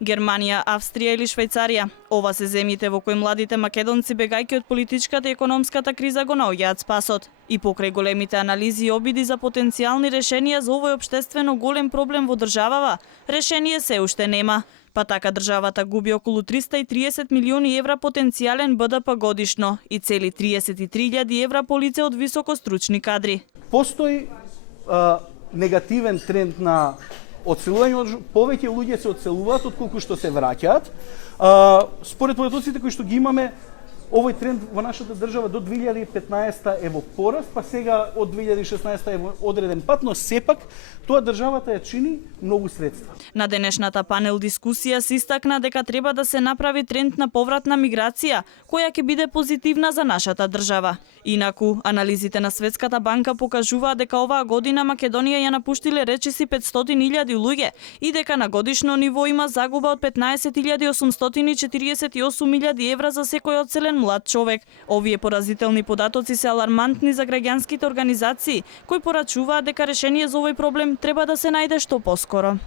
Германија, Австрија или Швајцарија. Ова се земјите во кои младите македонци бегајќи од политичката и економската криза го наоѓаат спасот. И покрај големите анализи и обиди за потенцијални решенија за овој општествено голем проблем во државава, решение се уште нема. Па така државата губи околу 330 милиони евра потенцијален БДП годишно и цели 33.000 евра по лице од високостручни кадри. Постои негативен тренд на одселување, повеќе луѓе се одселуваат отколку што се враќаат. Според податоците кои што ги имаме, овој тренд во нашата држава до 2015 е во пораст, па сега од 2016 е во одреден пат, но сепак тоа државата ја чини многу средства. На денешната панел дискусија се истакна дека треба да се направи тренд на повратна миграција, која ќе биде позитивна за нашата држава. Инаку, анализите на Светската банка покажуваат дека оваа година Македонија ја напуштиле речиси 500.000 луѓе и дека на годишно ниво има загуба од 15.848.000 евра за секој одселен млад човек. Овие поразителни податоци се алармантни за граѓанските организации, кои порачуваат дека решение за овој проблем треба да се најде што поскоро.